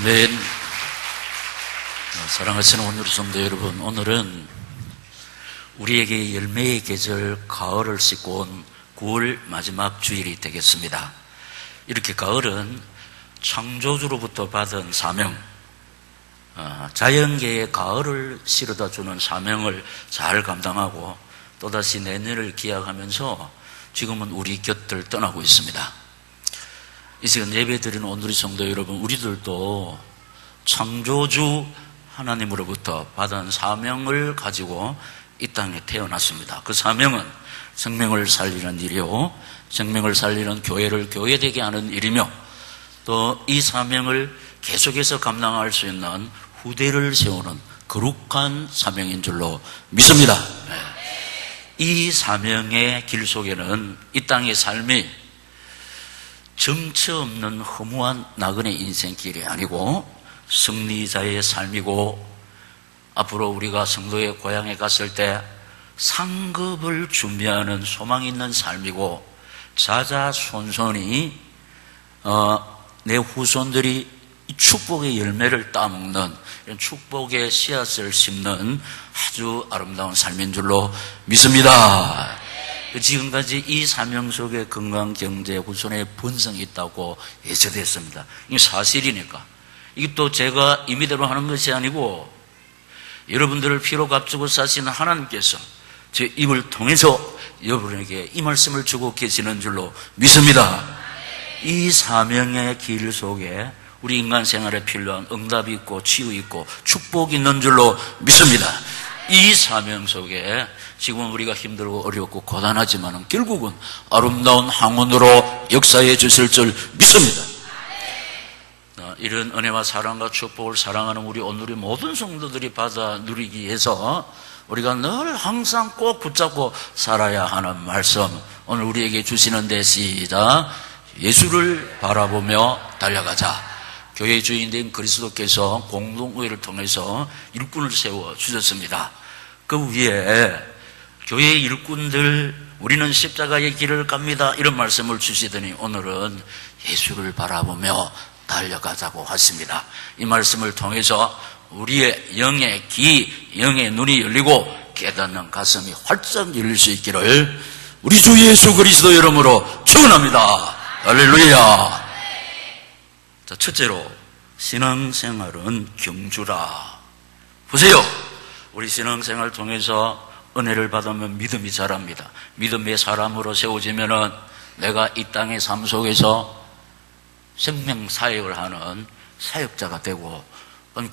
아멘. 사랑하시는 오늘의 성도 여러분, 오늘은 우리에게 열매의 계절 가을을 싣고 온 9월 마지막 주일이 되겠습니다. 이렇게 가을은 창조주로부터 받은 사명, 자연계의 가을을 실어다 주는 사명을 잘 감당하고 또다시 내년을 기약하면서 지금은 우리 곁을 떠나고 있습니다. 이 시간 예배드리는 오늘의 성도 여러분, 우리들도 창조주 하나님으로부터 받은 사명을 가지고 이 땅에 태어났습니다. 그 사명은 생명을 살리는 일이요, 생명을 살리는 교회를 교회되게 하는 일이며, 또 이 사명을 계속해서 감당할 수 있는 후대를 세우는 거룩한 사명인 줄로 믿습니다. 이 사명의 길 속에는 이 땅의 삶이 정처 없는 허무한 나그네 인생길이 아니고 승리자의 삶이고, 앞으로 우리가 성도의 고향에 갔을 때 상급을 준비하는 소망 있는 삶이고, 자자손손이 내 후손들이 축복의 열매를 따먹는 이런 축복의 씨앗을 심는 아주 아름다운 삶인 줄로 믿습니다. 지금까지 이 사명 속에 건강, 경제, 후손의 본성이 있다고 예언됐습니다. 이게 사실이니까. 이게 또 제가 임의대로 하는 것이 아니고 여러분들을 피로 값주고 사시는 하나님께서 제 입을 통해서 여러분에게 이 말씀을 주고 계시는 줄로 믿습니다. 이 사명의 길 속에 우리 인간 생활에 필요한 응답이 있고 치유 있고 축복이 있는 줄로 믿습니다. 이 사명 속에 지금 우리가 힘들고 어렵고 고단하지만 결국은 아름다운 항원으로 역사해 주실 줄 믿습니다. 이런 은혜와 사랑과 축복을 사랑하는 우리 오늘의 모든 성도들이 받아 누리기 위해서 우리가 늘 항상 꼭 붙잡고 살아야 하는 말씀, 오늘 우리에게 주시는데, 시작. 예수를 바라보며 달려가자. 교회의 주인된 그리스도께서 공동의회를 통해서 일꾼을 세워 주셨습니다. 그 위에 교회의 일꾼들, 우리는 십자가의 길을 갑니다, 이런 말씀을 주시더니 오늘은 예수를 바라보며 달려가자고 하십니다. 이 말씀을 통해서 우리의 영의 귀, 영의 눈이 열리고 깨닫는 가슴이 활짝 열릴 수 있기를 우리 주 예수 그리스도 이름으로 축원합니다. 할렐루야. 자, 첫째로 신앙생활은 경주라. 보세요, 우리 신앙생활을 통해서 은혜를 받으면 믿음이 자랍니다. 믿음의 사람으로 세워지면은 내가 이 땅의 삶 속에서 생명 사역을 하는 사역자가 되고,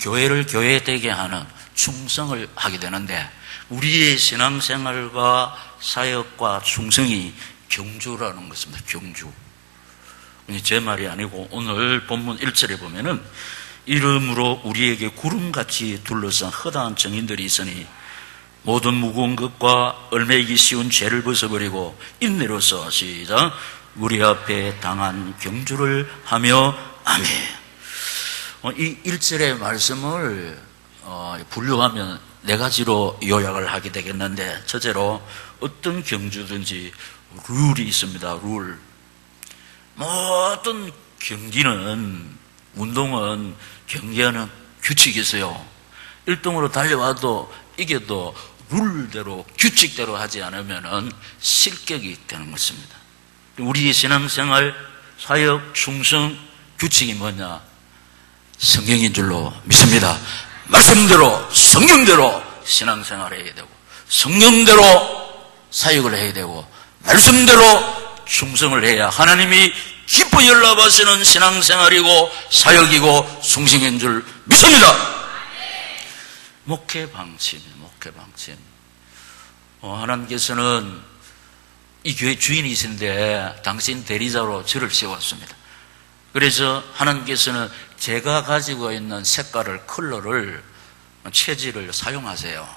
교회를 교회되게 하는 충성을 하게 되는데, 우리의 신앙생활과 사역과 충성이 경주라는 것입니다. 경주. 제 말이 아니고 오늘 본문 1절에 보면은 이름으로 우리에게 구름같이 둘러싼 허다한 증인들이 있으니 모든 무거운 것과 얽매이기 쉬운 죄를 벗어버리고 인내로서, 시작, 우리 앞에 당한 경주를 하며 아멘. 이 1절의 말씀을 분류하면 네 가지로 요약을 하게 되겠는데, 첫째로 어떤 경주든지 룰이 있습니다. 룰. 모든 경기는, 운동은 경기하는 규칙이 있어요. 1등으로 달려와도 이겨도 룰대로 규칙대로 하지 않으면 실격이 되는 것입니다. 우리의 신앙생활, 사역, 충성, 규칙이 뭐냐? 성경인 줄로 믿습니다. 말씀대로, 성경대로 신앙생활을 해야 되고, 성경대로 사역을 해야 되고, 말씀대로 충성을 해야 하나님이 기뻐 연락하시는 신앙생활이고 사역이고 충성인 줄 믿습니다. 목회 방침. 하나님께서는 이 교회 주인이신데 당신 대리자로 저를 세웠습니다. 그래서 하나님께서는 제가 가지고 있는 색깔을, 컬러를, 체질을 사용하세요.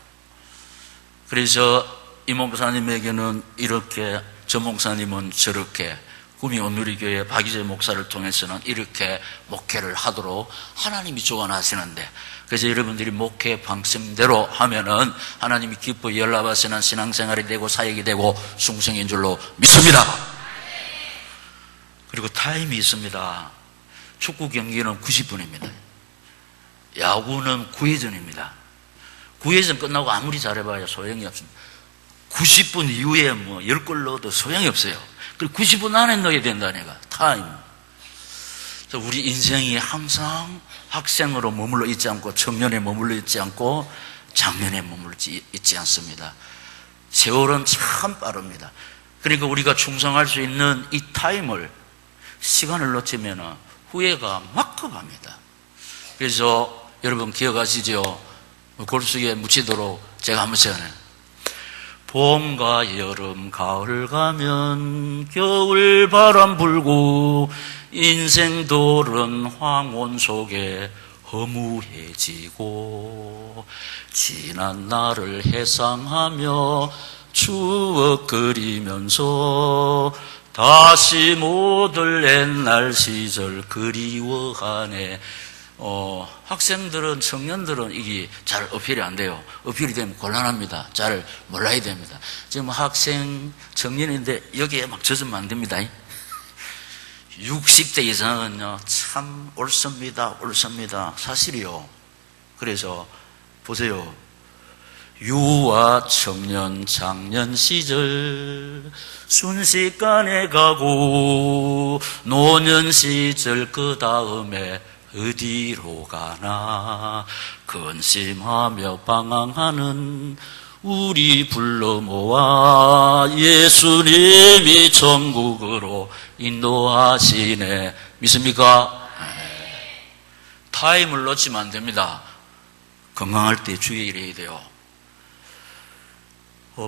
그래서 이 목사님에게는 이렇게, 저 목사님은 저렇게, 구미 온누리교회 박이재 목사를 통해서는 이렇게 목회를 하도록 하나님이 조언하시는데, 그래서 여러분들이 목회 방침대로 하면은 하나님이 기뻐 연락하시는 신앙생활이 되고 사역이 되고 충성인 줄로 믿습니다. 그리고 타임이 있습니다. 축구 경기는 90분입니다. 야구는 9회전입니다. 9회전 끝나고 아무리 잘해봐야 소용이 없습니다. 90분 이후에 뭐 10골 넣어도 소용이 없어요. 그리고 90분 안에 넣어야 된다니까, 타임. 그래서 우리 인생이 항상 학생으로 머물러 있지 않고, 청년에 머물러 있지 않고, 장년에 머물러 있지 않습니다. 세월은 참 빠릅니다. 그러니까 우리가 충성할 수 있는 이 타임을, 시간을 놓치면 후회가 막급합니다. 그래서 여러분 기억하시죠? 골수에 묻히도록 제가 한번 써요. 봄과 여름, 가을 가면 겨울 바람 불고 인생돌은 황혼 속에 허무해지고 지난 날을 회상하며 추억 그리면서 다시 못 올 옛날 시절 그리워하네. 학생들은, 청년들은 이게 잘 어필이 안 돼요. 어필이 되면 곤란합니다. 잘 몰라야 됩니다. 지금 학생, 청년인데 여기에 막 젖으면 안 됩니다. 60대 이상은요, 참 옳습니다. 옳습니다. 사실이요. 그래서 보세요. 유아, 청년, 장년 시절 순식간에 가고 노년 시절 그 다음에 어디로 가나 근심하며 방황하는 우리 불러 모아 예수님이 천국으로 인도하시네. 믿습니까? 네. 타임을 놓치면 안 됩니다. 건강할 때 주의 일 해야 돼요.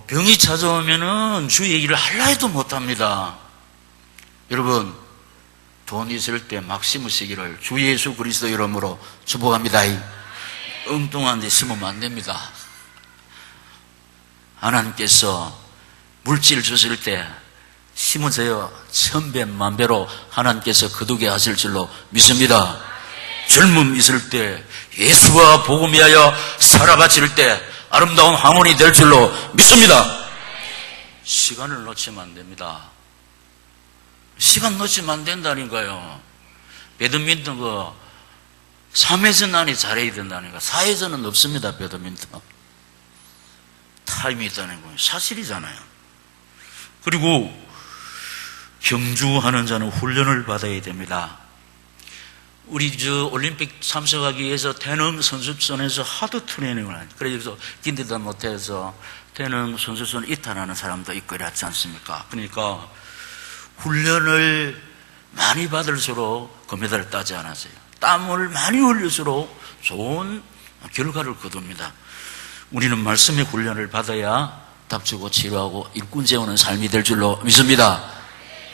병이 찾아오면은 주의 일을 하려 해도 못합니다. 여러분, 돈 있을 때 막 심으시기를 주 예수 그리스도 이름으로 축복합니다. 엉뚱한 데 심으면 안 됩니다. 하나님께서 물질 주실 때 심으세요. 천배 만배로 하나님께서 거두게 하실 줄로 믿습니다. 젊음 있을 때 예수와 복음 위하여 살아바칠 때 아름다운 황혼이 될 줄로 믿습니다. 시간을 놓치면 안 됩니다. 시간 놓치면 안 된다니까요. 배드민턴 3회전 안에 잘해야 된다니까. 4회전은 없습니다. 배드민턴 타임이 있다는 거예요. 사실이잖아요. 그리고 경주하는 자는 훈련을 받아야 됩니다. 우리 올림픽 참석하기 위해서 태릉 선수촌에서 하도 트레이닝을 하니까, 그래서 긴디도 못해서 태릉 선수촌 이탈하는 사람도 있고 이렇지 않습니까? 그러니까 훈련을 많이 받을수록 금메달을 따지 않았어요. 땀을 많이 흘릴수록 좋은 결과를 거둡니다. 우리는 말씀의 훈련을 받아야 답주고 치료하고 일꾼 재우는 삶이 될 줄로 믿습니다.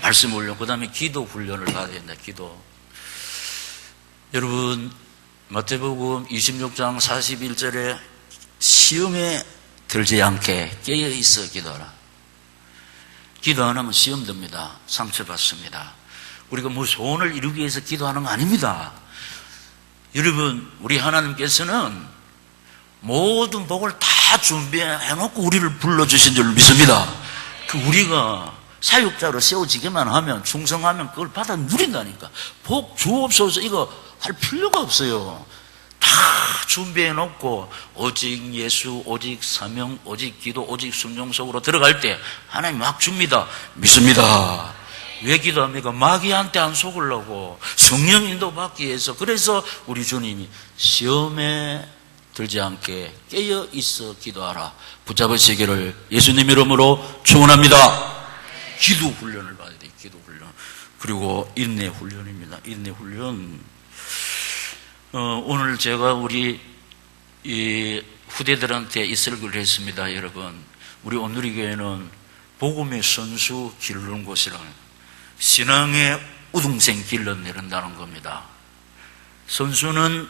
말씀 훈련, 그 다음에 기도 훈련을 받아야 된다. 기도. 여러분, 마태복음 26장 41절에 시험에 들지 않게 깨어있어 기도하라. 기도 안 하면 시험 듭니다. 상처받습니다. 우리가 뭐 소원을 이루기 위해서 기도하는 거 아닙니다. 여러분, 우리 하나님께서는 모든 복을 다 준비해놓고 우리를 불러주신 줄 믿습니다. 그 우리가 사육자로 세워지기만 하면, 충성하면 그걸 받아 누린다니까. 복 주옵소서 이거 할 필요가 없어요. 다 준비해놓고 오직 예수, 오직 사명, 오직 기도, 오직 순종 속으로 들어갈 때 하나님 막 줍니다. 믿습니다. 왜 기도합니까? 마귀한테 안 속으려고, 성령 인도 받기 위해서. 그래서 우리 주님이 시험에 들지 않게 깨어 있어 기도하라 붙잡으시기를 예수님 이름으로 축원합니다. 기도 훈련을 받아야 돼요. 기도 훈련. 그리고 인내 훈련입니다. 인내 훈련. 오늘 제가 우리 이 후대들한테 이 설교를 했습니다. 여러분, 우리 온누리 교회는 복음의 선수 기르는 곳이라, 신앙의 우등생 길러내린다는 겁니다. 선수는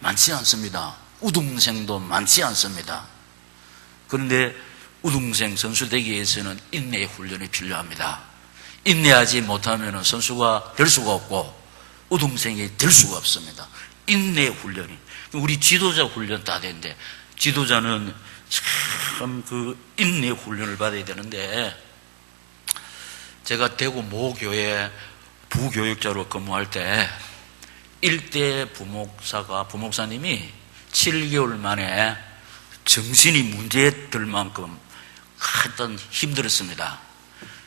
많지 않습니다. 우등생도 많지 않습니다. 그런데 우등생 선수 되기 위해서는 인내의 훈련이 필요합니다. 인내하지 못하면 선수가 될 수가 없고 우등생이 될 수가 없습니다. 인내의 훈련이. 우리 지도자 훈련 따야 되는데, 지도자는 참 그 인내 훈련을 받아야 되는데, 제가 대구 모 교회 부교육자로 근무할 때 일대 부목사님이 7개월 만에 정신이 문제될 만큼 하여튼 힘들었습니다.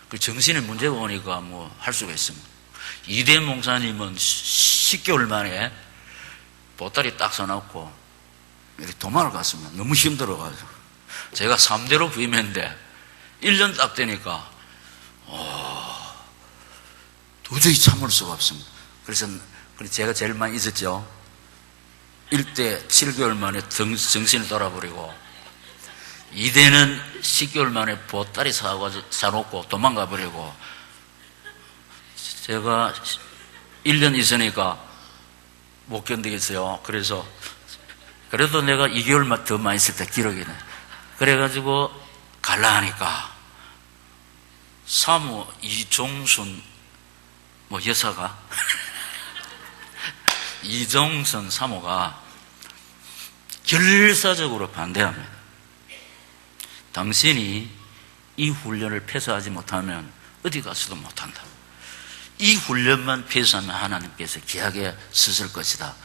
그 정신에 문제가 오니까 뭐 할 수가 있습니다. 이대 목사님은 10개월 만에 보따리 딱 써놓고 이렇게 도망을 갔습니다. 너무 힘들어가지고. 제가 3대로 부임했는데 1년 딱 되니까 도저히 참을 수가 없습니다. 그래서 제가 제일 많이 있었죠. 1대 7개월 만에 정신을 돌아버리고 2대는 10개월 만에 보따리 사놓고 도망가 버리고 제가 1년 있으니까 못 견디겠어요. 그래도 내가 2개월만 더 많이 있을 때 기록이 나. 그래가지고 갈라 하니까 사모 이종순 여사가 이종선 사모가 결사적으로 반대합니다. 당신이 이 훈련을 폐쇄하지 못하면 어디 가서도 못한다. 이 훈련만 폐쇄하면 하나님께서 기하게 쓰실 것이다.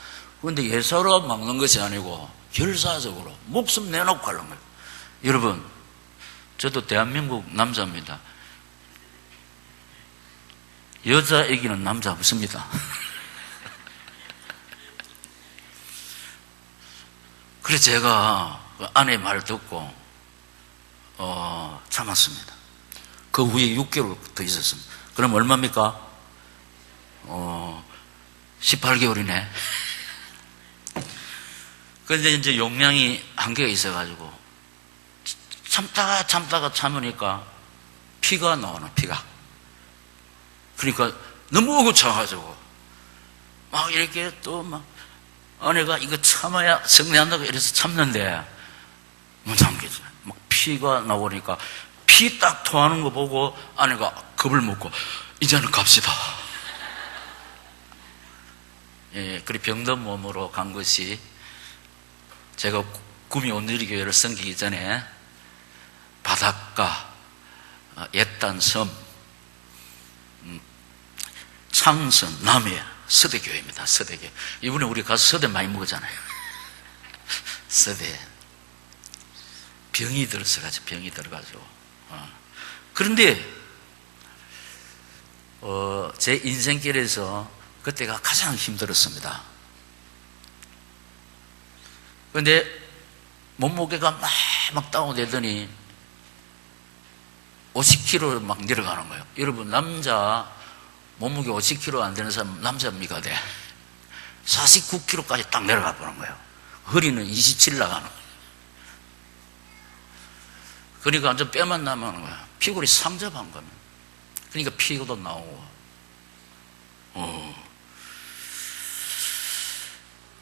그런데 예사로 막는 것이 아니고 결사적으로 목숨 내놓고 가는 거예요. 여러분, 저도 대한민국 남자입니다. 여자 애기는 남자 없습니다. 그래서 제가 그 아내 말 듣고 참았습니다. 그 후에 6개월 더 있었습니다. 그럼 얼마입니까? 18개월이네. 그런데 이제 용량이 한계가 있어가지고 참다가 참으니까 피가 나오는 피가. 그러니까 너무 억울해가지고 막 이렇게 또 막 아내가 이거 참아야 승리한다고 이래서 참는데 못 참겠어요. 막 피가 나오니까 피 딱 토하는 거 보고 아내가 겁을 먹고 이제는 갑시다. 예, 그리 병든 몸으로 간 것이 제가 구미 온누리교회를 섬기기 전에 바닷가, 옛단 섬, 창선, 남해 서대교회입니다. 서대교회. 이번에 우리 가서 서대 많이 먹었잖아요. 서대. 병이 들어가지고. 그런데, 제 인생길에서 그때가 가장 힘들었습니다. 그런데 몸무게가 막 다운되더니 50kg 막 내려가는 거예요. 여러분, 남자 몸무게 50kg 안 되는 사람 남자입니까? 네. 49kg까지 딱 내려가 보는 거예요. 허리는 27 나가는 거예요. 그러니까 완전 뼈만 남는 거예요. 피골이 상접한 겁니다. 그러니까 피도 나오고.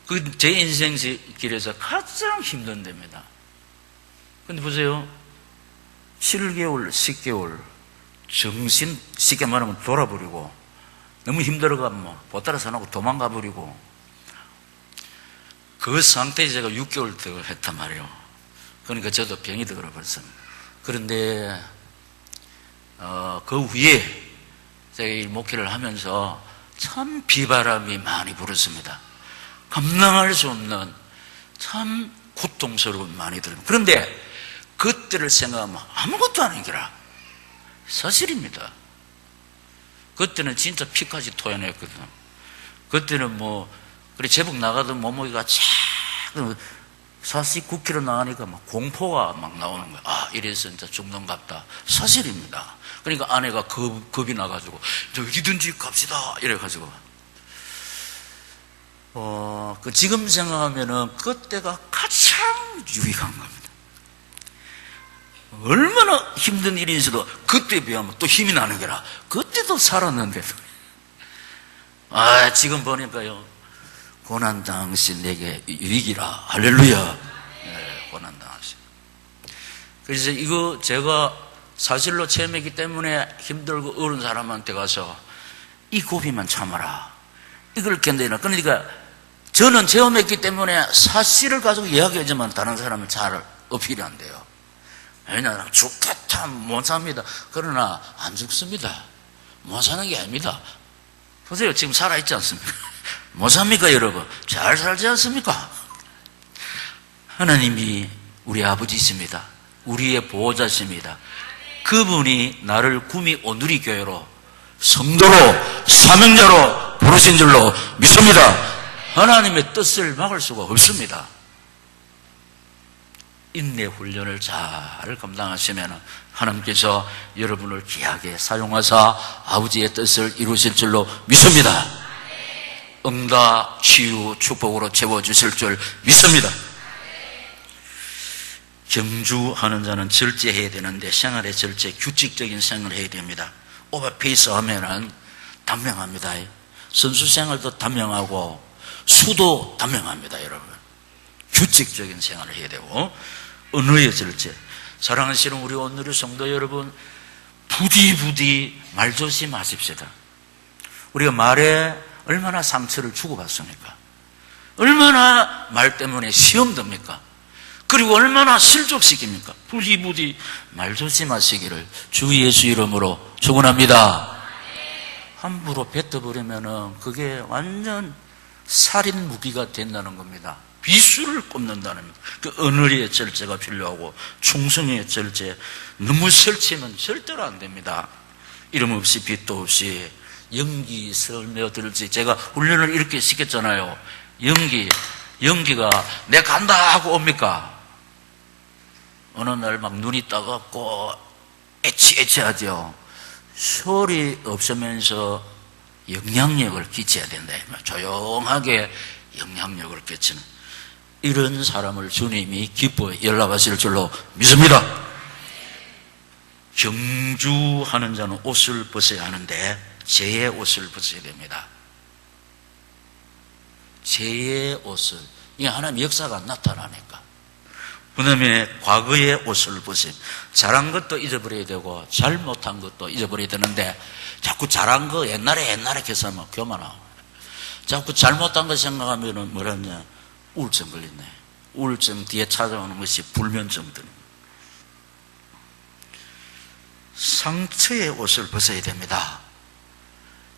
그 제 인생 길에서 가장 힘든 데입니다. 근데 보세요. 7개월, 10개월 정신 쉽게 말하면 돌아버리고 너무 힘들어가면 보따리 사놓고 도망가 버리고 그 상태에 제가 6개월 더 했단 말이에요. 그러니까 저도 병이 들어버렸습니다. 그런데 그 후에 제가 이 목회를 하면서 참 비바람이 많이 불었습니다. 감당할 수 없는 참 고통스러운 많이 들어요. 그런데 그때를 생각하면 아무것도 아닌 게라 사실입니다. 그때는 진짜 피까지 토해냈거든. 그때는 그래 제복 나가던 몸무게가 쫙 49kg 나가니까 막 공포가 막 나오는 거야. 이래서 진짜 죽는갑다. 사실입니다. 그러니까 아내가 겁이 나가지고 저 어디든지 갑시다 이래가지고 지금 생각하면은 그때가 가장 유익한 겁니다. 얼마나 힘든 일인지도 그때에 비하면 또 힘이 나는 게라. 그때도 살았는데도. 지금 보니까요. 고난당하신 내게 유익이라. 할렐루야. 네, 고난당하신. 그래서 이거 제가 사실로 체험했기 때문에 힘들고 어려운 사람한테 가서 이 고비만 참아라. 이걸 견뎌라. 그러니까 저는 체험했기 때문에 사실을 가지고 이야기하지만 다른 사람은 잘 어필이 안 돼요. 왜냐하면 죽겠다 못 삽니다. 그러나 안 죽습니다. 못 사는 게 아닙니다. 보세요. 지금 살아있지 않습니까? 못 삽니까, 여러분? 잘 살지 않습니까? 하나님이 우리 아버지십니다. 우리의 보호자십니다. 그분이 나를 구미 오누리 교회로 성도로 사명자로 부르신 줄로 믿습니다. 하나님의 뜻을 막을 수가 없습니다. 인내 훈련을 잘 감당하시면 하나님께서 여러분을 귀하게 사용하사 아버지의 뜻을 이루실 줄로 믿습니다. 응답, 치유, 축복으로 채워주실 줄 믿습니다. 경주하는 자는 절제해야 되는데 생활의 절제, 규칙적인 생활을 해야 됩니다. 오버페이스 하면은 단명합니다. 선수 생활도 단명하고 수도 단명합니다, 여러분. 규칙적인 생활을 해야 되고, 언어의 절제. 사랑하시는 우리 오늘의 성도 여러분, 부디 말조심하십시다. 우리가 말에 얼마나 상처를 주고받습니까? 얼마나 말 때문에 시험 듭니까? 그리고 얼마나 실족시킵니까? 부디 말조심하시기를 주 예수 이름으로 축원합니다. 함부로 뱉어버리면은 그게 완전 살인 무기가 된다는 겁니다. 비수를 꼽는다는 겁니다. 그 언어의 절제가 필요하고 충성의 절제. 너무 설치면 절대로 안 됩니다. 이름 없이 빛도 없이 연기 스며들지. 제가 훈련을 이렇게 시켰잖아요. 연기가 내 간다 하고 옵니까? 어느 날 막 눈이 따갑고 애치하죠. 소리 없으면서 영향력을 끼쳐야 된다. 조용하게 영향력을 끼치는 이런 사람을 주님이 기뻐 연락하실 줄로 믿습니다. 경주하는 자는 옷을 벗어야 하는데 죄의 옷을 벗어야 됩니다. 죄의 옷을, 이게 하나님의 역사가 나타나니까. 그 다음에 과거의 옷을 벗으면 잘한 것도 잊어버려야 되고 잘못한 것도 잊어버려야 되는데 자꾸 잘한 거 옛날에 계산하면 교만하고 자꾸 잘못한 거 생각하면 뭐라냐, 우울증 걸린네. 우울증 뒤에 찾아오는 것이 불면증 드는. 상처의 옷을 벗어야 됩니다.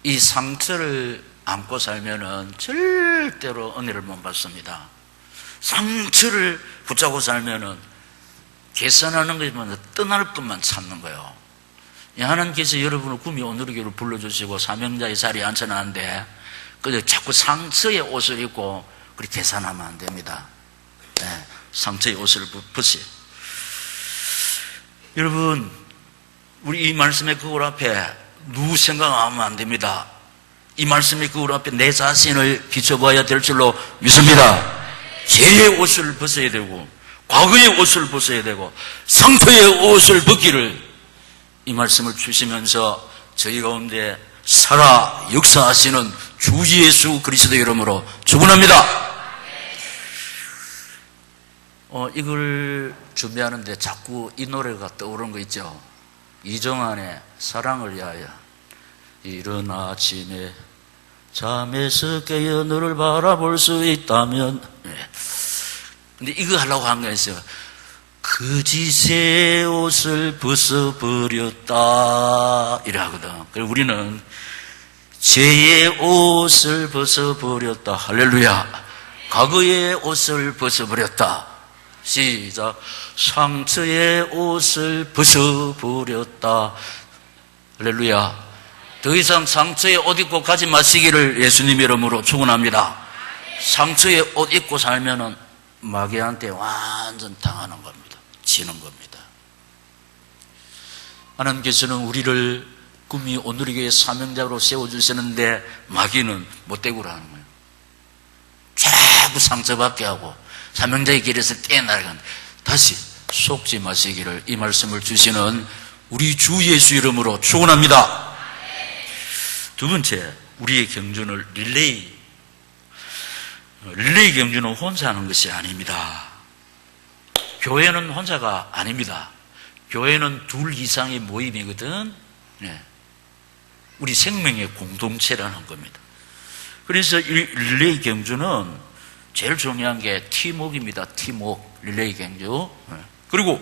이 상처를 안고 살면은 절대로 은혜를 못 받습니다. 상처를 붙잡고 살면은 계산하는 것만 떠날 것만 찾는 거예요. 하나님께서 여러분을 구미 오누리교를 불러주시고 사명자의 자리에 앉혀놨는데 그저 자꾸 상처의 옷을 입고 그렇게 계산하면 안 됩니다. 네, 상처의 옷을 벗어요. 여러분, 우리 이 말씀의 그걸 앞에 누구 생각하면 안 됩니다. 이 말씀의 그걸 앞에 내 자신을 비춰봐야 될 줄로 믿습니다. 죄의 옷을 벗어야 되고 과거의 옷을 벗어야 되고 상처의 옷을 벗기를 이 말씀을 주시면서 저희 가운데 살아 역사하시는 주 예수 그리스도 이름으로 축원합니다. 이걸 준비하는데 자꾸 이 노래가 떠오르는 거 있죠. 이정환의 사랑을 위하여. 이른 아침에 잠에서 깨어 너를 바라볼 수 있다면. 근데 이거 하려고 한 거였어요. 거짓의 옷을 벗어버렸다 이래 하거든. 그래서 우리는 죄의 옷을 벗어버렸다. 할렐루야. 과거의 옷을 벗어버렸다. 시작. 상처의 옷을 벗어버렸다. 할렐루야. 더 이상 상처의 옷 입고 가지 마시기를 예수님 이름으로 축원합니다. 상처의 옷 입고 살면은 마귀한테 완전 당하는 겁니다. 지는 겁니다. 하나님께서는 우리를 구미 오누리교회 사명자로 세워주시는데 마귀는 못되고라는 거예요. 자꾸 상처받게 하고 사명자의 길에서 떼어나가는. 다시 속지 마시기를 이 말씀을 주시는 우리 주 예수 이름으로 축원합니다. 두 번째, 우리의 경주는 릴레이 경주는 혼자 하는 것이 아닙니다. 교회는 혼자가 아닙니다. 교회는 둘 이상의 모임이거든. 네. 우리 생명의 공동체라는 겁니다. 그래서 이 릴레이 경주는 제일 중요한 게 팀웍입니다. 팀웍, 릴레이 경주. 네. 그리고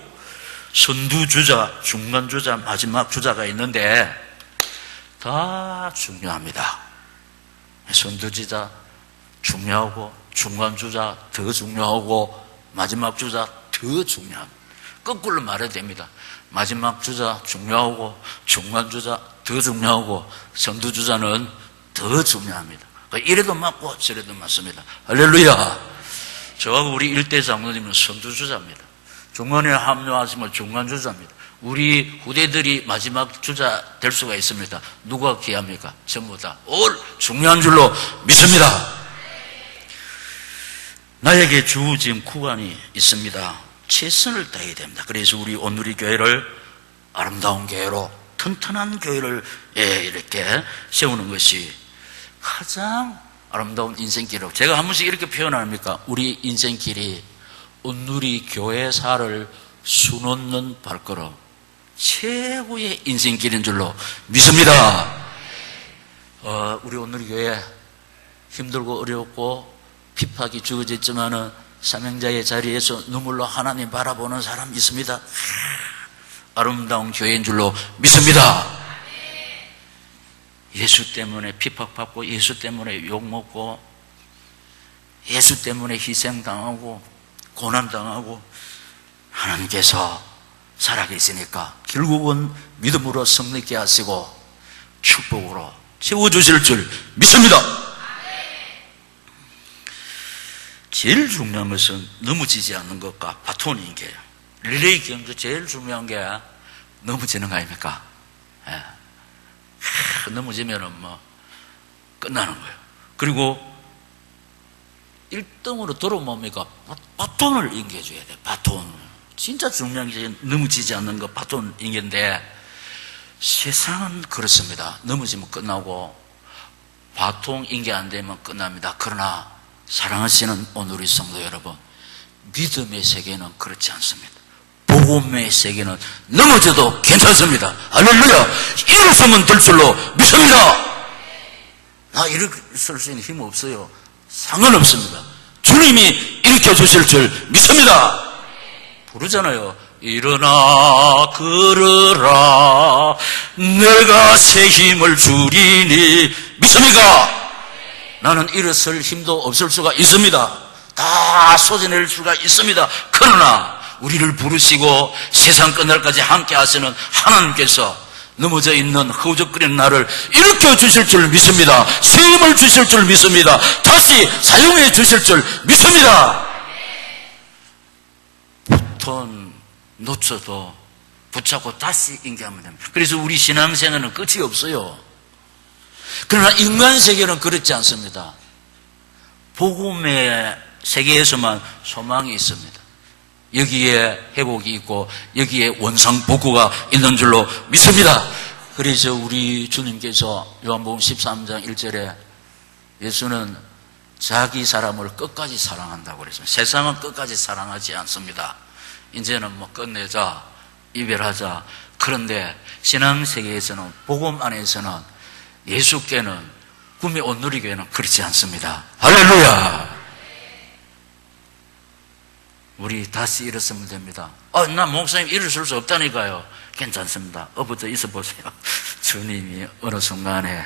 선두주자, 중간주자, 마지막 주자가 있는데 다 중요합니다. 선두주자, 중요하고, 중간 주자 더 중요하고, 마지막 주자 더 중요합니다. 거꾸로 말해야 됩니다. 마지막 주자 중요하고, 중간 주자 더 중요하고, 선두 주자는 더 중요합니다. 이래도 맞고 저래도 맞습니다. 할렐루야. 저하고 우리 일대 장로님은 선두 주자입니다. 중간에 합류하시면 중간 주자입니다. 우리 후대들이 마지막 주자 될 수가 있습니다. 누가 기합니까? 전부 다 올 중요한 줄로 믿습니다. 나에게 주어진 구간이 있습니다. 최선을 다해야 됩니다. 그래서 우리 오늘의 교회를 아름다운 교회로, 튼튼한 교회를 이렇게 세우는 것이 가장 아름다운 인생길이라고. 제가 한 번씩 이렇게 표현합니까? 우리 인생길이 온누리 교회사를 수놓는 발걸음, 최고의 인생길인 줄로 믿습니다. 우리 온누리 교회 힘들고 어렵고 핍박이 주어졌지만은 사명자의 자리에서 눈물로 하나님 바라보는 사람 있습니다. 아름다운 교회인 줄로 믿습니다. 예수 때문에 핍박받고, 예수 때문에 욕먹고, 예수 때문에 희생당하고 고난당하고, 하나님께서 살아계시니까 결국은 믿음으로 성립케 하시고 축복으로 채워주실 줄 믿습니다. 제일 중요한 것은 넘어지지 않는 것과 바톤인 게요. 릴레이 경주 제일 중요한 게 넘어지는 거 아닙니까? 넘어지면은 끝나는 거예요. 그리고 1등으로 돌아옵니까? 바톤을 인계해줘야 돼. 바톤. 진짜 중요한 게 넘어지지 않는 거, 바톤 인계인데, 세상은 그렇습니다. 넘어지면 끝나고 바톤 인계 안 되면 끝납니다. 그러나 사랑하시는 오늘 우리 성도 여러분, 믿음의 세계는 그렇지 않습니다. 복음의 세계는 넘어져도 괜찮습니다. 할렐루야. 일어서면 될 줄로 믿습니다. 나 일어설 수 있는 힘 없어요. 상관없습니다. 주님이 일으켜 주실 줄 믿습니다. 부르잖아요. 일어나 걸어라 내가 새 힘을 주리니. 믿습니까? 나는 일어설 힘도 없을 수가 있습니다. 다 쏟아낼 수가 있습니다. 그러나 우리를 부르시고 세상 끝날까지 함께 하시는 하나님께서 넘어져 있는 허우적거리는 나를 일으켜 주실 줄 믿습니다. 새 힘을 주실 줄 믿습니다. 다시 사용해 주실 줄 믿습니다. 보통 놓쳐도 붙잡고 다시 인계하면 됩니다. 그래서 우리 신앙생활은 끝이 없어요. 그러나 인간 세계는 그렇지 않습니다. 복음의 세계에서만 소망이 있습니다. 여기에 회복이 있고 여기에 원상복구가 있는 줄로 믿습니다. 그래서 우리 주님께서 요한복음 13장 1절에 예수는 자기 사람을 끝까지 사랑한다고 그랬습니다. 세상은 끝까지 사랑하지 않습니다. 이제는 끝내자, 이별하자. 그런데 신앙세계에서는, 복음 안에서는, 예수께는, 꿈의 온누리교회는 그렇지 않습니다. 할렐루야. 우리 다시 일어서면 됩니다. 나 목사님 일어설 수 없다니까요. 괜찮습니다. 엎어져 있어 보세요. 주님이 어느 순간에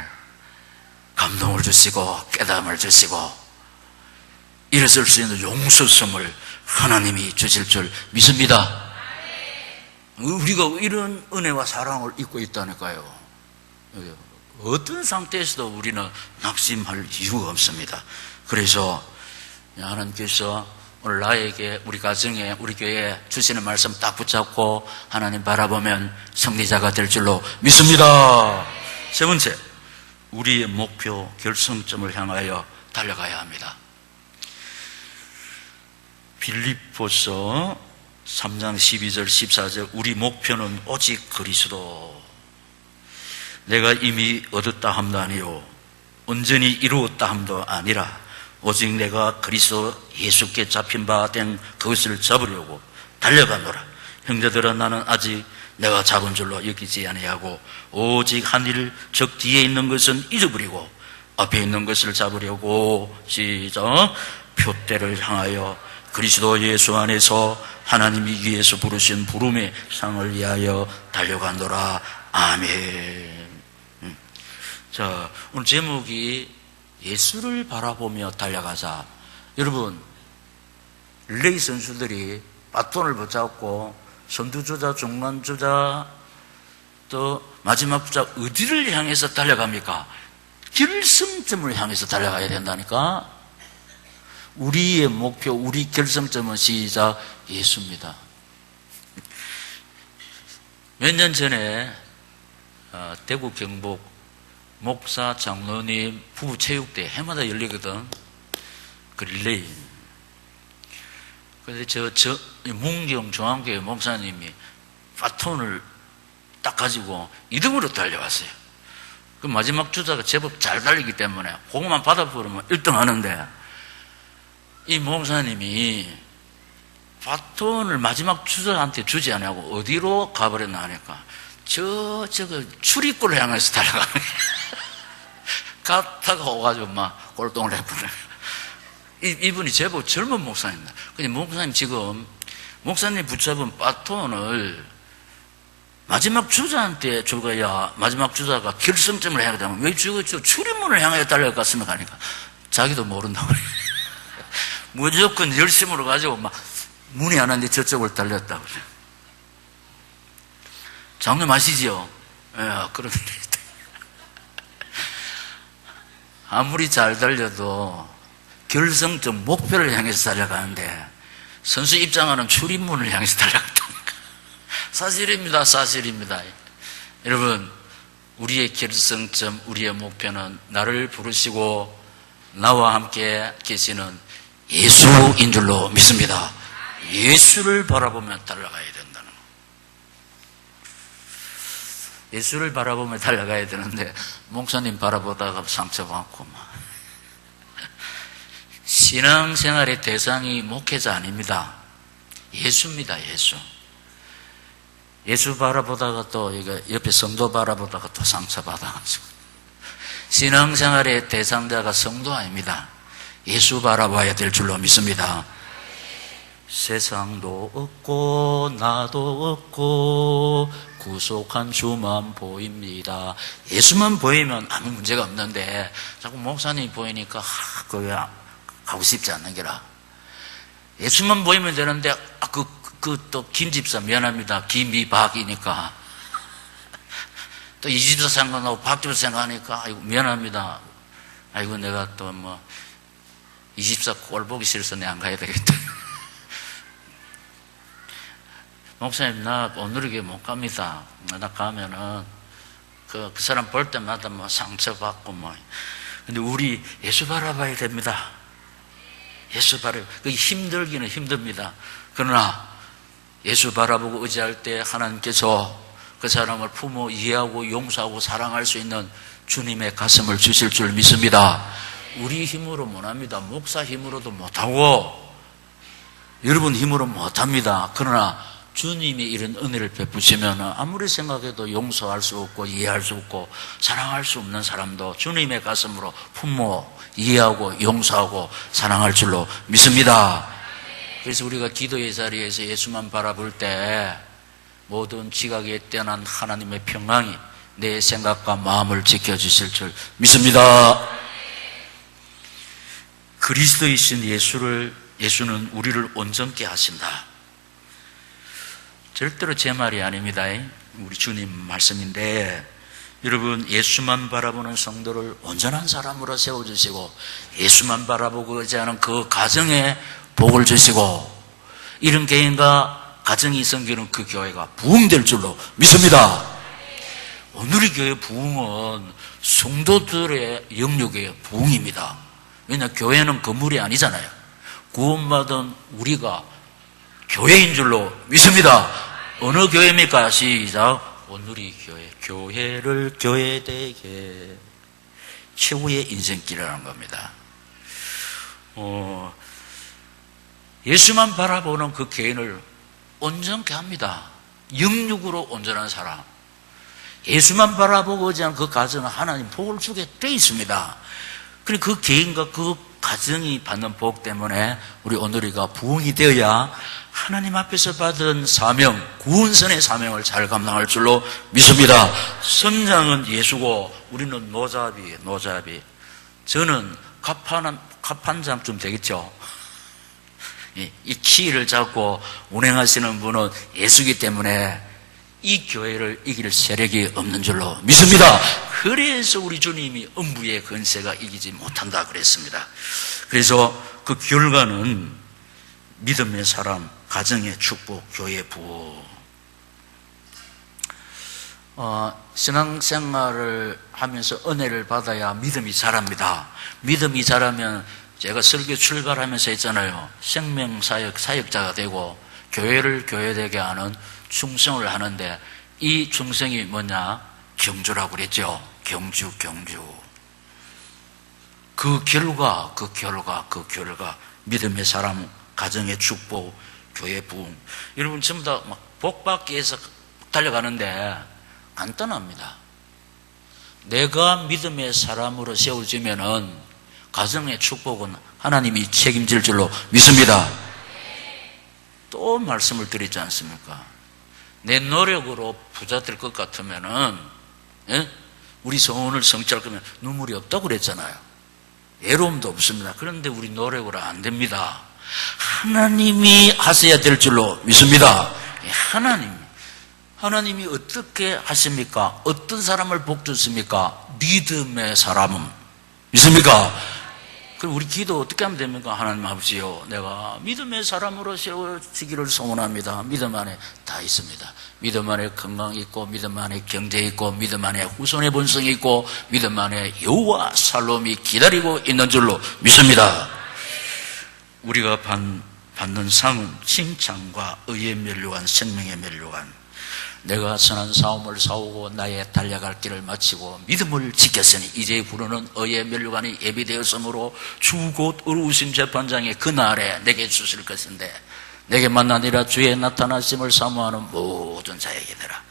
감동을 주시고 깨달음을 주시고 일어설 수 있는 용서성을 하나님이 주실 줄 믿습니다. 우리가 이런 은혜와 사랑을 입고 있다니까요. 어떤 상태에서도 우리는 낙심할 이유가 없습니다. 그래서 하나님께서 오늘 나에게, 우리 가정에, 우리 교회에 주시는 말씀 딱 붙잡고 하나님 바라보면 승리자가 될 줄로 믿습니다. 세 번째, 우리의 목표 결승점을 향하여 달려가야 합니다. 빌립보서 3장 12절 14절 우리 목표는 오직 그리스도. 내가 이미 얻었다 함도 아니요 온전히 이루었다 함도 아니라 오직 내가 그리스도 예수께 잡힌 바 된 그것을 잡으려고 달려가노라. 형제들아, 나는 아직 내가 잡은 줄로 여기지 아니하고 오직 한 일, 즉 뒤에 있는 것은 잊어버리고 앞에 있는 것을 잡으려고 시작 표대를 향하여 그리스도 예수 안에서 하나님이 위에서 부르신 부름의 상을 위하여 달려가노라. 아멘. 자, 오늘 제목이 예수를 바라보며 달려가자. 여러분, 릴레이 선수들이 바톤을 붙잡고 선두주자, 중간주자, 또 마지막 주자 어디를 향해서 달려갑니까? 결승점을 향해서 달려가야 된다니까. 우리의 목표, 우리 결승점은 시작 예수입니다. 몇 년 전에 대구 경북 목사 장로님 부부 체육대 해마다 열리거든. 그 릴레이. 그런데 문경 중앙교회 목사님이 바톤을 딱 가지고 2등으로 달려왔어요. 그 마지막 주자가 제법 잘 달리기 때문에 그것만 받아버리면 1등 하는데, 이 목사님이 바톤을 마지막 주자한테 주지 않고 어디로 가버렸나 하니까 저거 출입구를 향해서 달려가는 거예요. 갔다가 오가지고 막 골동을 해버려요. 이분이 제법 젊은 목사입니다. 근데 목사님 지금 목사님 붙잡은 바톤을 마지막 주자한테 줘야 마지막 주자가 결승점을 해야 되면 왜 저 출입문을 향해 달려갔으면 하니까 자기도 모른다고 그래요. 무조건 열심으로 가지고 막 문이 안 왔는데 저쪽을 달렸다고 그래요. 장님 아시지요? 예, 그런데 아무리 잘 달려도 결승점 목표를 향해서 달려가는데 선수 입장하는 출입문을 향해서 달려갔다니까. 사실입니다. 사실입니다. 여러분, 우리의 결승점, 우리의 목표는 나를 부르시고 나와 함께 계시는 예수인 줄로 믿습니다. 예수를 바라보며 달려가야 된다는 거. 예수를 바라보며 달려가야 되는데 목사님 바라보다가 상처받고 막. 신앙생활의 대상이 목회자 아닙니다. 예수입니다. 예수. 예수 바라보다가 또 이거 옆에 성도 바라보다가 또 상처받아가지고. 신앙생활의 대상자가 성도 아닙니다. 예수 바라봐야 될 줄로 믿습니다. 세상도 없고 나도 없고 구속한 주만 보입니다. 예수만 보이면 아무 문제가 없는데 자꾸 목사님이 보이니까 그게 가고 싶지 않는 게라. 예수만 보이면 되는데 또 김집사 미안합니다. 김이박이니까 또 이집사 생각나고 박집사 생각하니까 아이고 미안합니다. 아이고 내가 또 이집사 꼴 보기 싫어서 내가 안 가야 되겠다. 목사님 나 오늘에게 못 갑니다. 나 가면은 그 사람 볼 때마다 상처받고 근데 우리 예수 바라봐야 됩니다. 예수 바라봐야. 그게 힘들기는 힘듭니다. 그러나 예수 바라보고 의지할 때 하나님께서 그 사람을 품어 이해하고 용서하고 사랑할 수 있는 주님의 가슴을 주실 줄 믿습니다. 우리 힘으로 못합니다. 목사 힘으로도 못하고 여러분 힘으로 못합니다. 그러나 주님이 이런 은혜를 베푸시면 아무리 생각해도 용서할 수 없고 이해할 수 없고 사랑할 수 없는 사람도 주님의 가슴으로 품어 이해하고 용서하고 사랑할 줄로 믿습니다. 그래서 우리가 기도의 자리에서 예수만 바라볼 때 모든 지각에 뛰어난 하나님의 평강이 내 생각과 마음을 지켜주실 줄 믿습니다. 그리스도이신 예수는 우리를 온전케 하신다. 절대로 제 말이 아닙니다. 우리 주님 말씀인데, 여러분 예수만 바라보는 성도를 온전한 사람으로 세워주시고 예수만 바라보고 의지하는 그 가정에 복을 주시고 이런 개인과 가정이 섬기는 그 교회가 부흥될 줄로 믿습니다. 오늘의 교회 부흥은 성도들의 영역의 부흥입니다. 왜냐 교회는 건물이 아니잖아요. 구원받은 우리가 교회인 줄로 믿습니다. 어느 교회입니까? 시작. 오늘의 교회. 교회를 교회되게 최후의 인생길이라는 겁니다. 예수만 바라보는 그 개인을 온전케 합니다. 영육으로 온전한 사람. 예수만 바라보고 의지하는 그 가정은 하나님 복을 주게 되어 있습니다. 그리고 그 개인과 그 가정이 받는 복 때문에 우리 오늘이가 부흥이 되어야 하나님 앞에서 받은 사명, 구원선의 사명을 잘 감당할 줄로 믿습니다. 선장은 예수고 우리는 노잡이. 저는 갑 한 장쯤 되겠죠. 이 키를 잡고 운행하시는 분은 예수이기 때문에 이 교회를 이길 세력이 없는 줄로 믿습니다. 그래서 우리 주님이 음부의 권세가 이기지 못한다 그랬습니다. 그래서 그 결과는 믿음의 사람, 가정의 축복, 교회 부흥. 신앙생활을 하면서 은혜를 받아야 믿음이 자랍니다. 믿음이 자라면 제가 설교 출발하면서 했잖아요. 생명사역, 사역자가 되고 교회를 교회되게 하는 충성을 하는데 이 충성이 뭐냐? 경주라고 그랬죠. 경주. 그 결과 믿음의 사람, 가정의 축복, 교회 부흥. 여러분 전부 다 막 복받기 위해서 달려가는데 간단합니다. 내가 믿음의 사람으로 세워지면은 가정의 축복은 하나님이 책임질 줄로 믿습니다. 또 말씀을 드리지 않습니까? 내 노력으로 부자 될 것 같으면은, 우리 소원을 성취할 거면 눈물이 없다고 그랬잖아요. 외로움도 없습니다. 그런데 우리 노력으로 안 됩니다. 하나님이 하셔야 될 줄로 믿습니다. 하나님이 어떻게 하십니까? 어떤 사람을 복 주십니까? 믿음의 사람은 믿습니까? 그럼 우리 기도 어떻게 하면 됩니까? 하나님 아버지요, 내가 믿음의 사람으로 세워지기를 소원합니다. 믿음 안에 다 있습니다. 믿음 안에 건강이 있고, 믿음 안에 경제 있고, 믿음 안에 후손의 본성이 있고, 믿음 안에 여호와 살롬이 기다리고 있는 줄로 믿습니다. 우리가 받는 상은 칭찬과 의의 면류관, 생명의 면류관. 내가 선한 싸움을 싸우고 나의 달려갈 길을 마치고 믿음을 지켰으니 이제 부르는 의의 면류관이 예비되었으므로 주 곧 의로우신 재판장의 그날에 내게 주실 것인데 내게 만나니라 주의 나타나심을 사모하는 모든 자에게더라.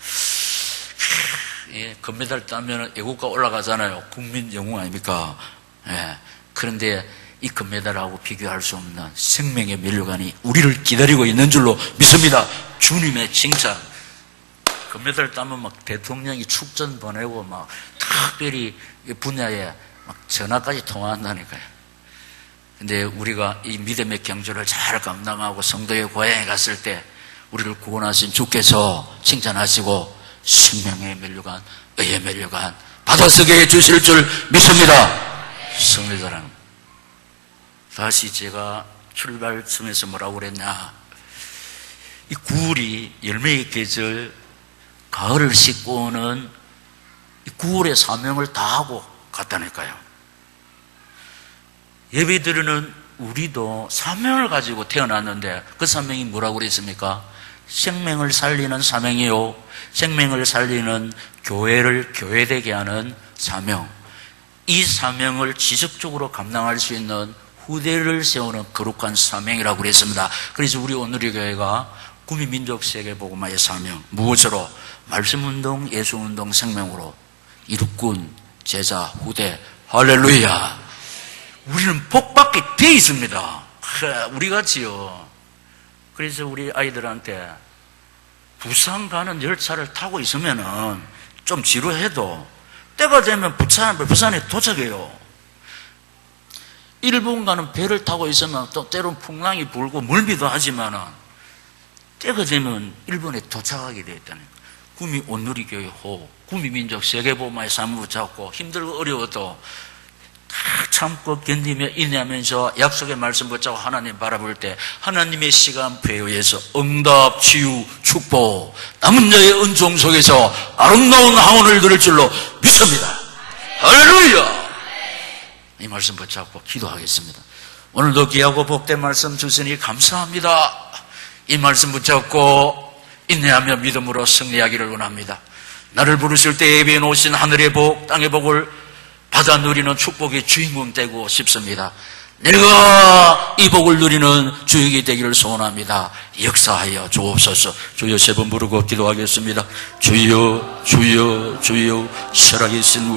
금메달 따면 애국가 올라가잖아요. 국민 영웅 아닙니까? 그런데 이 금메달하고 비교할 수 없는 생명의 면류관이 우리를 기다리고 있는 줄로 믿습니다. 주님의 칭찬. 금메달 따면 막 대통령이 축전 보내고 막 특별히 분야에 막 전화까지 통화한다니까요. 근데 우리가 이 믿음의 경주를 잘 감당하고 성도의 고향에 갔을 때 우리를 구원하신 주께서 칭찬하시고 생명의 면류관, 의의 면류관 받아서게 해주실 줄 믿습니다. 성도들은 다시 제가 출발점에서 뭐라고 그랬냐, 이 9월이 열매의 계절, 가을을 싣고 오는 9월의 사명을 다하고 갔다니까요. 예배드리는 우리도 사명을 가지고 태어났는데 그 사명이 뭐라고 그랬습니까? 생명을 살리는 사명이요, 생명을 살리는 교회를 교회되게 하는 사명. 이 사명을 지속적으로 감당할 수 있는 후대를 세우는 거룩한 사명이라고 그랬습니다. 그래서 우리 오늘의 교회가 구미민족 세계복음화의 사명, 무엇으로? 말씀운동, 예수운동, 생명으로 일꾼, 제자, 후대. 할렐루야. 우리는 복받게 돼 있습니다. 우리같이요. 그래서 우리 아이들한테 부산 가는 열차를 타고 있으면은 좀 지루해도 때가 되면 부산에 도착해요. 일본 가는 배를 타고 있으면 또 때론 풍랑이 불고 멀미도 하지만은 때가 되면 일본에 도착하게 되어 있다는. 구미 온누리교회 호, 구미민족 세계복음화의 삶을 붙잡고 힘들고 어려워도 다 참고 견디며 인내하면서 약속의 말씀 붙잡고 하나님 바라볼 때 하나님의 시간표에 의해서 응답, 치유, 축복, 남은 자의 은총 속에서 아름다운 하원을 누릴 줄로 믿습니다. 할렐루야. 이 말씀 붙잡고 기도하겠습니다. 오늘도 귀하고 복된 말씀 주시니 감사합니다. 이 말씀 붙잡고 인내하며 믿음으로 승리하기를 원합니다. 나를 부르실 때 예비해 놓으신 하늘의 복, 땅의 복을 받아 누리는 축복의 주인공 되고 싶습니다. 내가 이 복을 누리는 주역이 되기를 소원합니다. 역사하여 주옵소서. 주여 세 번 부르고 기도하겠습니다. 주여, 주여, 주여, 살아계신